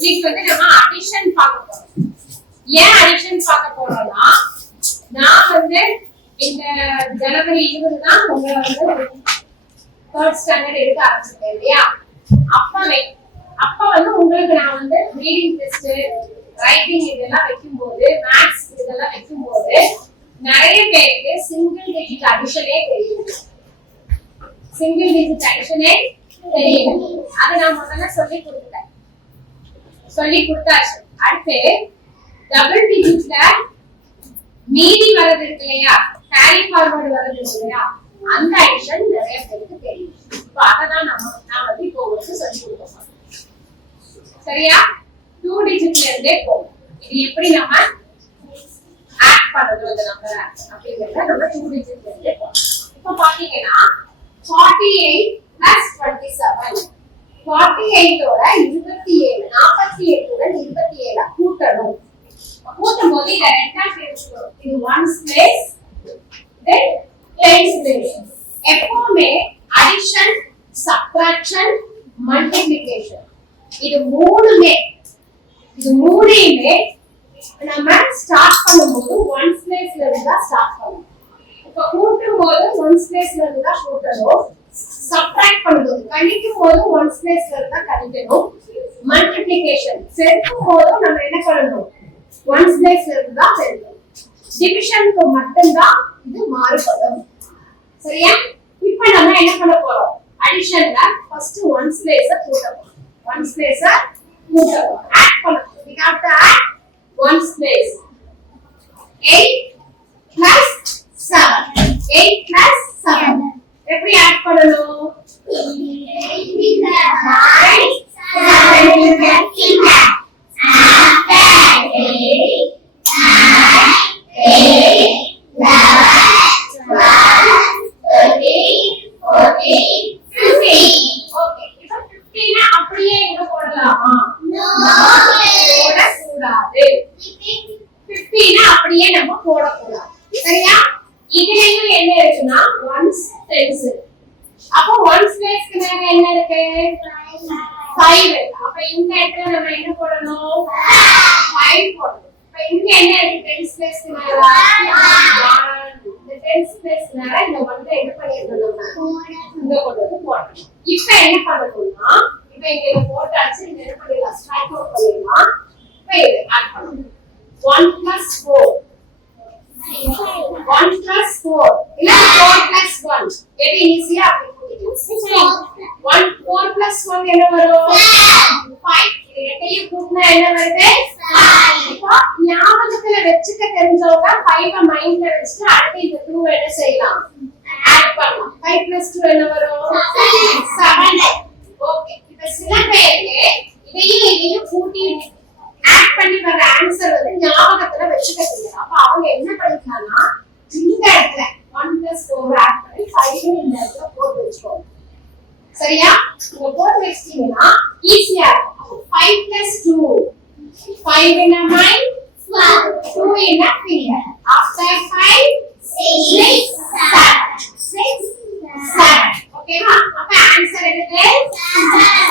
இன்னைக்கு வந்து நம்ம அடிஷன் பார்க்க போறோம். ஏன் அடிஷன் பார்க்க போறோம்னா, நான் வந்து இந்த ஜனவரி 20 தான் உங்களை வந்து 3rd ஸ்டாண்டர்ட் எடுக்க ஆரம்பிச்சிட்டேன் இல்லையா? அப்ப வந்து உங்களுக்கு நான் வந்து ரீடிங் டெஸ்ட், ரைட்டிங் இதெல்லாம் வைக்கும்போது, மேத்ஸ் இதெல்லாம் வைக்கும்போது நிறைய பேருக்கு சிங்கிள் டிஜிட் அடிஷனே தெரியும். சிங்கிள் டிஜிட் அடிஷனே தெரியும். அதை நான் முதல்ல சொல்லி கொடுத்தாச்சு. அடுத்து டபுள் டிஜிட்ல மீதி வரது இருக்கு இல்லையா, கேரி ஃபார்வர்ட் வரது இருக்கு இல்லையா, அந்த அடிஷன் நிறைய பேருக்கு தெரியும். இப்போ அதான் நான் வந்து இப்போ உங்களுக்கு சொல்லி கொடுக்க. சரியா? 2 டிஜிட்ல இருந்தே போகும். இது எப்படி நம்ம ஆட் பண்றது அந்த நம்பர் அப்படிங்கறத நம்ம 2 டிஜிட்ல இருந்தே போகும். இப்போ பாத்தீங்கன்னா 48 + 27 48 ஓட 27 48 உடன் 27 கூட்டணும். கூட்டும்போது இத ரெண்டா பிரிச்சுக்கணும். இது 1's place then 10's place. எப்பவுமே அடிஷன், சப்ட்ராக்ஷன், மல்டிப்ளிகேஷன் இது மூணுமே நம்ம ஸ்டார்ட் பண்ணும்போது 1's placeல இருந்து தான் ஸ்டார்ட் பண்ணணும். இப்ப கூட்டும்போது 1's placeல இருந்து தான் கூட்டணும். சப்ட்ராக்ட் பண்ணும்போது கழிக்கும் போது 1's placeல இருந்து தான் கழிக்கணும். மல்டிப்ளிகேஷன் பெருக்கும் போது நம்ம என்ன பண்ணணும், 1's placeல இருந்து தான் பெருக்கணும். டிவிஷனுக்கு மட்டும் தான் இது மாறுபடும். சரியா? இப்போ நம்ம என்ன பண்ண போறோம், அடிஷன்ல ஃபர்ஸ்ட் 1's place கூட்ட போறோம். 1's place கூட்ட போறோம். ஆட் பண்ணணும். we have to add 1's place. 8 + 7 8 + 7 எப்படி ஆட் பண்ணணும்? 8 + 9 7 சரியா? உங்க போர்ட் வெச்சிட்டீங்கன்னா ஈஸியா இருக்கும். 5 + 2 5 in a mind, 2 in a finger. After 5 6 7 ஓகேவா? அப்ப ஆன்சர் என்னது?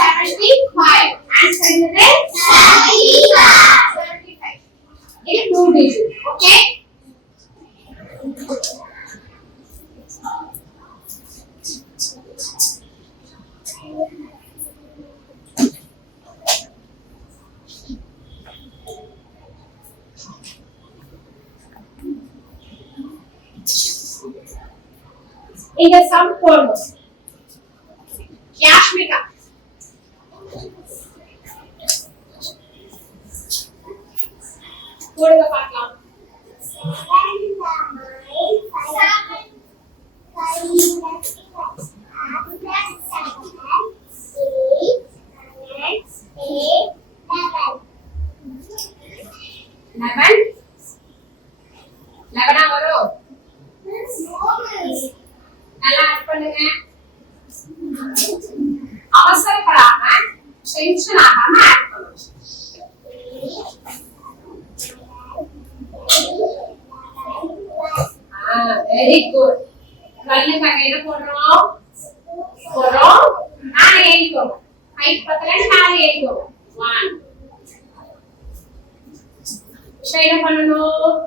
75. ஆன்சர் என்னது? 75. இது 2 டிஜிட். ஓகே? இந்த சம் போடுவோம். யாஷ்மிகா போடுங்க பார்க்கலாம். நல்லா ஆட் பண்ணுங்க. அவசரப்படாம டென்ஷன் ஆகாம ஆட் பண்ணுங்க. Very good. கண்ணு கண்ணையில போடுறோம். நாலு எழுதிக்கோங்க. ஹைட் பத்தல நாலு எழுதிக்கோங்க. 1 இப்போ என்ன பண்ணணும்?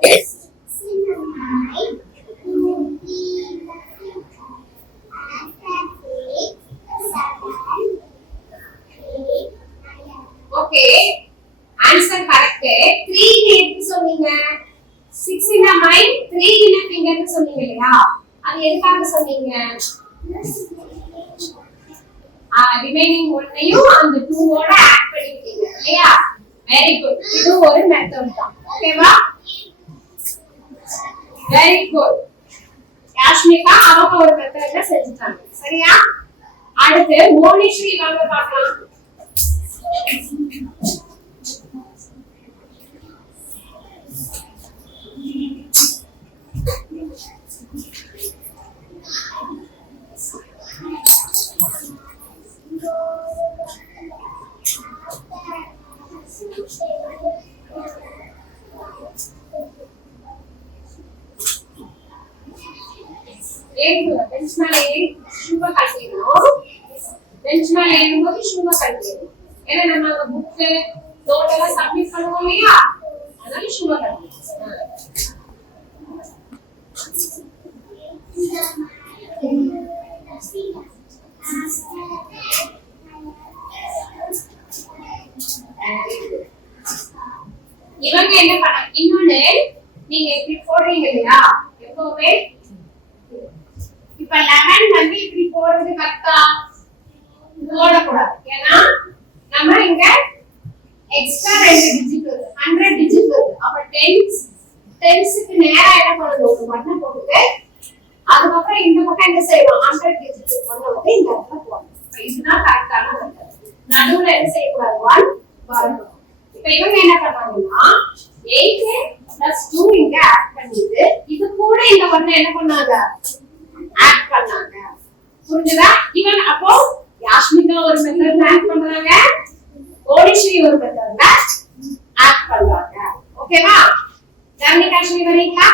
Okay, answer correct. 3 எப்படி சொன்னீங்க? 6 in a mind, 3 in a finger னு சொன்னீங்க இல்லையா? அது எதுக்காக சொன்னீங்க? ரிமைனிங் ஒன்னையும் அந்த 2 ஓட ஆட் பண்ணிட்டீங்க இல்லையா? Very good. இது ஒரு மெத்தட் தான். ஓகேவா? Very good. யாஷ்மிகா அவங்க ஒரு மெத்தட்ல செஞ்சுட்டாங்க. சரியா? அடுத்து மோனிஸ்ரீ வாங்க பார்க்கலாம். பெஞ்ச் மேல ஏறி ஷூவை கழட்டிடணும். பெஞ்ச் மேல ஏறும்போது ஷூவை கழட்டிடணும். ஏன்னா நம்ம அந்த புக்கு நோட் எல்லாம் சப்மிட் பண்ணுவோம் இல்லையா? அதனால ஷூவை கழட்டிடணும். இவங்க என்ன பண்ண இன்னொன்னு நீங்க இப்படி போடுறீங்க இல்லையா? எப்பவுமே இப்ப 11 வந்து இப்படி போடுறது கரெக்டா? போடக்கூடாது. ஏன்னா நம்ம இங்க எக்ஸ்ட்ரா 2 டிஜிட் 100 டிஜிட் அப்ப 10க்கு நேரா என்ன பண்ணணும்? ஒரு பட்டனை போட்டுட்டு அதுக்கப்புறம் இந்த பக்கம் என்ன செய்யணும்? 100 டிஜிட் பண்ண வந்து இந்த இடத்துல போடணும். இதுதான் கரெக்டான மெத்தட். நடுவுல என்ன செய்யக்கூடாது? 1 வரணும். இப்ப இவங்க என்ன பண்றாங்கன்னா 8 + 2 இங்க ஆட் பண்ணிட்டு இது கூட இந்த பட்டனை என்ன பண்ணாங்க? ஆட் பண்ணாங்க. புரிஞ்சுதா? இவன் அப்போ யாஷ்மிகா ஒரு மெத்தட்ல ஆட் பண்றாங்க, மோனிஸ்ரீ ஒரு மெத்தட்ல ஆட் பண்றாங்க. ஓகேவா? ஜர்னி காஷ்மீர் வரீங்களா?